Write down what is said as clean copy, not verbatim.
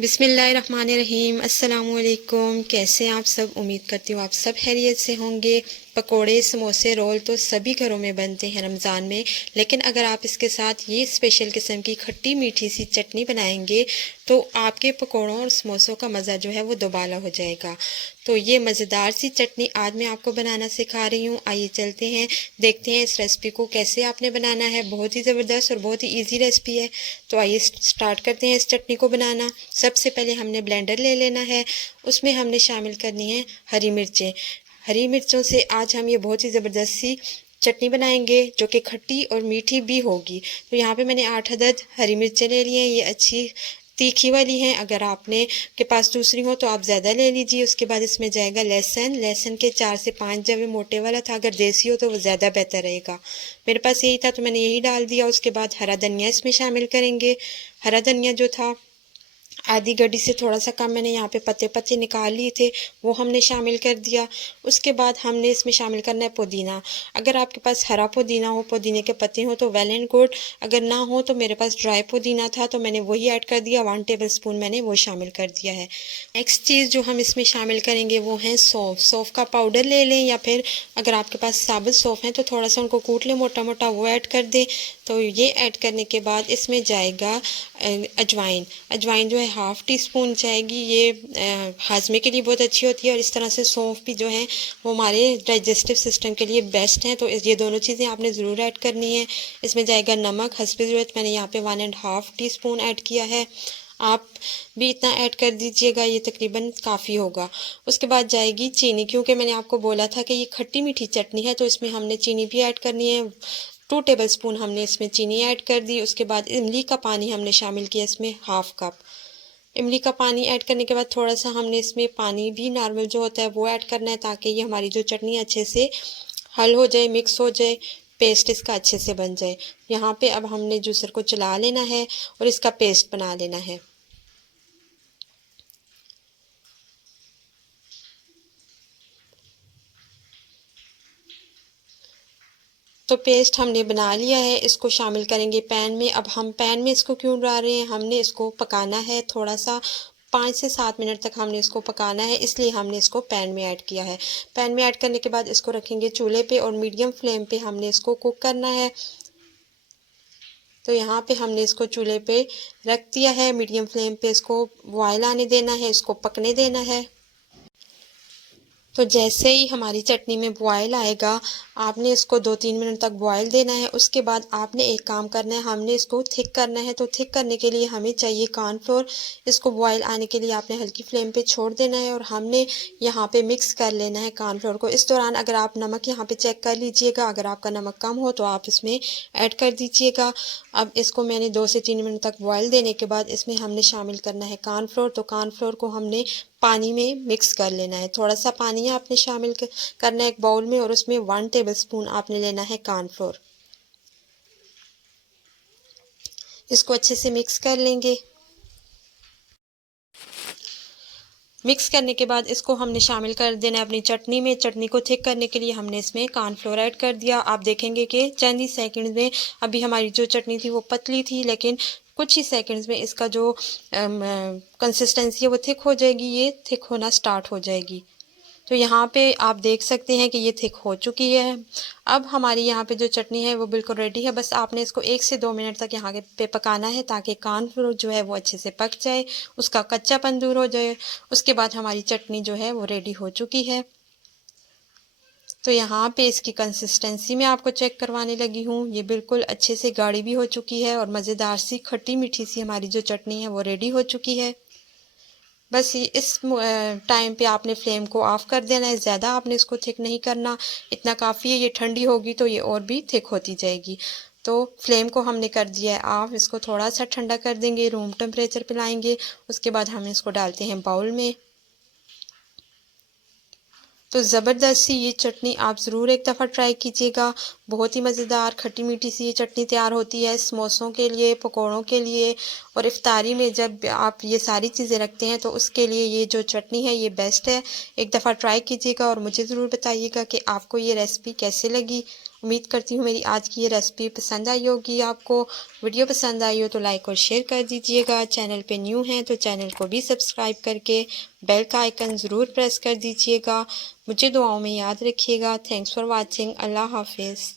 बिस्मिल्लाहिर्रहमानिर्रहीम। अस्सलामुअलैकुम। कैसे हैं आप सब? उम्मीद करती हूँ आप सब खैरियत से होंगे। पकोड़े, समोसे, रोल तो सभी घरों में बनते हैं रमज़ान में, लेकिन अगर आप इसके साथ ये स्पेशल किस्म की खट्टी मीठी सी चटनी बनाएंगे तो आपके पकोड़ों और समोसों का मज़ा जो है वो दोबाला हो जाएगा। तो ये मज़ेदार सी चटनी आज मैं आपको बनाना सिखा रही हूँ। आइए चलते हैं, देखते हैं इस रेसिपी को कैसे आपने बनाना है। बहुत ही ज़बरदस्त और बहुत ही ईजी रेसिपी है। तो आइए स्टार्ट करते हैं इस चटनी को बनाना। सबसे पहले हमने ब्लेंडर ले लेना है, उसमें हमने शामिल करनी है हरी मिर्चें। हरी मिर्चों से आज हम ये बहुत ही ज़बरदस्त सी चटनी बनाएंगे जो कि खट्टी और मीठी भी होगी। तो यहाँ पे मैंने 8 अदद हरी मिर्चें ले ली हैं। ये अच्छी तीखी वाली हैं। अगर आपने के पास दूसरी हो तो आप ज़्यादा ले लीजिए। उसके बाद इसमें जाएगा लहसुन। लहसुन के 4 से 5 जवे मोटे वाला था, अगर देसी हो तो वो ज़्यादा बेहतर रहेगा। मेरे पास यही था तो मैंने यही डाल दिया। उसके बाद हरा धनिया इसमें शामिल करेंगे। हरा धनिया जो था आधी गड्डी से थोड़ा सा कम, मैंने यहाँ पे पत्ते पत्ते निकाल लिए थे, वो हमने शामिल कर दिया। उसके बाद हमने इसमें शामिल करना है पुदीना। अगर आपके पास हरा पुदीना हो, पुदीने के पत्ते हो तो वेल एंड गुड। अगर ना हो तो मेरे पास ड्राई पुदीना था तो मैंने वही ऐड कर दिया। 1 टेबल स्पून मैंने वो शामिल कर दिया है। नेक्स्ट चीज़ जो हम इसमें शामिल करेंगे वो है सौंफ। सौंफ का पाउडर ले लें या फिर अगर आपके पास साबुत सौंफ है तो थोड़ा सा उनको कूट लें मोटा मोटा, वो ऐड कर दें। तो ये ऐड करने के बाद इसमें जाएगा अजवाइन। अजवाइन जो है 1/2 टीस्पून जाएगी। ये हाजमे के लिए बहुत अच्छी होती है और इस तरह से सौंफ भी जो है वो हमारे डाइजेस्टिव सिस्टम के लिए बेस्ट हैं। तो ये दोनों चीज़ें आपने ज़रूर ऐड करनी है। इसमें जाएगा नमक हस्बे ज़रूरत, मैंने यहाँ पे 1.5 टीस्पून ऐड किया है। आप भी इतना ऐड कर दीजिएगा, ये तकरीबन काफ़ी होगा। उसके बाद जाएगी चीनी, क्योंकि मैंने आपको बोला था कि ये खट्टी मीठी चटनी है तो इसमें हमने चीनी भी ऐड करनी है। 2 टेबल स्पून हमने इसमें चीनी ऐड कर दी। उसके बाद इमली का पानी हमने शामिल किया इसमें 1/2 कप। इमली का पानी ऐड करने के बाद थोड़ा सा हमने इसमें पानी भी नॉर्मल जो होता है वो ऐड करना है, ताकि ये हमारी जो चटनी अच्छे से हल हो जाए, मिक्स हो जाए, पेस्ट इसका अच्छे से बन जाए। यहाँ पे अब हमने जूसर को चला लेना है और इसका पेस्ट बना लेना है। तो पेस्ट हमने बना लिया है, इसको शामिल करेंगे पैन में। अब हम पैन में इसको क्यों डाल रहे हैं, हमने इसको पकाना है थोड़ा सा, 5 से 7 मिनट तक हमने इसको पकाना है, इसलिए हमने इसको पैन में ऐड किया है। पैन में ऐड करने के बाद इसको रखेंगे चूल्हे पे और मीडियम फ्लेम पे हमने इसको कुक करना है। तो यहाँ पे हमने इसको चूल्हे पे रख दिया है, मीडियम फ्लेम पे इसको बॉयल आने देना है, इसको पकने देना है। तो जैसे ही हमारी चटनी में बॉयल आएगा आपने इसको 2-3 मिनट तक बॉयल देना है। उसके बाद आपने एक काम करना है, हमने इसको थिक करना है। तो थिक करने के लिए हमें चाहिए कॉर्नफ्लोर। इसको बॉयल आने के लिए आपने हल्की फ्लेम पे छोड़ देना है और हमने यहाँ पे मिक्स कर लेना है कॉर्नफ्लोर को। इस दौरान अगर आप नमक यहाँ पे चेक कर लीजिएगा, अगर आपका नमक कम हो तो आप इसमें ऐड कर दीजिएगा। अब इसको मैंने 2 से 3 मिनट तक बॉयल देने के बाद इसमें हमने शामिल करना है कॉर्नफ्लोर। तो कॉर्नफ्लोर को हमने पानी में मिक्स कर लेना है। थोड़ा सा पानी आपने शामिल करना है एक बाउल में और उसमें 1 टेबल स्पून आपने लेना है कॉर्नफ्लोर। इसको अच्छे से मिक्स कर लेंगे। मिक्स करने के बाद इसको हमने शामिल कर देना है अपनी चटनी में। चटनी को थिक करने के लिए हमने इसमें कॉर्नफ्लोर ऐड कर दिया। आप देखेंगे कि चंद ही सेकंड में अभी हमारी जो चटनी थी वो पतली थी, लेकिन कुछ ही सेकंड्स में इसका जो कंसिस्टेंसी है वो थिक हो जाएगी, ये थिक होना स्टार्ट हो जाएगी। तो यहाँ पे आप देख सकते हैं कि ये थिक हो चुकी है। अब हमारी यहाँ पे जो चटनी है वो बिल्कुल रेडी है। बस आपने इसको 1 से 2 मिनट तक यहाँ पे पकाना है, ताकि कॉर्नफ्लोर जो है वो अच्छे से पक जाए, उसका कच्चापन दूर हो जाए। उसके बाद हमारी चटनी जो है वो रेडी हो चुकी है। तो यहाँ पे इसकी कंसिस्टेंसी मैं आपको चेक करवाने लगी हूँ। ये बिल्कुल अच्छे से गाढ़ी भी हो चुकी है और मज़ेदार सी खट्टी मीठी सी हमारी जो चटनी है वो रेडी हो चुकी है। बस इस टाइम पे आपने फ्लेम को ऑफ कर देना है, ज़्यादा आपने इसको थिक नहीं करना, इतना काफ़ी है। ये ठंडी होगी तो ये और भी थिक होती जाएगी। तो फ्लेम को हमने कर दिया है ऑफ, इसको थोड़ा सा ठंडा कर देंगे, रूम टेम्परेचर पे लाएंगे। उसके बाद हम इसको डालते हैं बाउल में। तो ज़बरदस्त सी ये चटनी आप ज़रूर एक दफ़ा ट्राई कीजिएगा, बहुत ही मज़ेदार खट्टी मीठी सी ये चटनी तैयार होती है समोसों के लिए, पकौड़ों के लिए और इफ्तारी में जब आप ये सारी चीज़ें रखते हैं तो उसके लिए ये जो चटनी है ये बेस्ट है। एक दफ़ा ट्राई कीजिएगा और मुझे ज़रूर बताइएगा कि आपको ये रेसिपी कैसे लगी। उम्मीद करती हूँ मेरी आज की ये रेसिपी पसंद आई होगी आपको। वीडियो पसंद आई हो तो लाइक और शेयर कर दीजिएगा। चैनल पे न्यू हैं तो चैनल को भी सब्सक्राइब करके बेल का आइकन ज़रूर प्रेस कर दीजिएगा। मुझे दुआओं में याद रखिएगा। Thanks for watching. अल्लाह हाफिज़।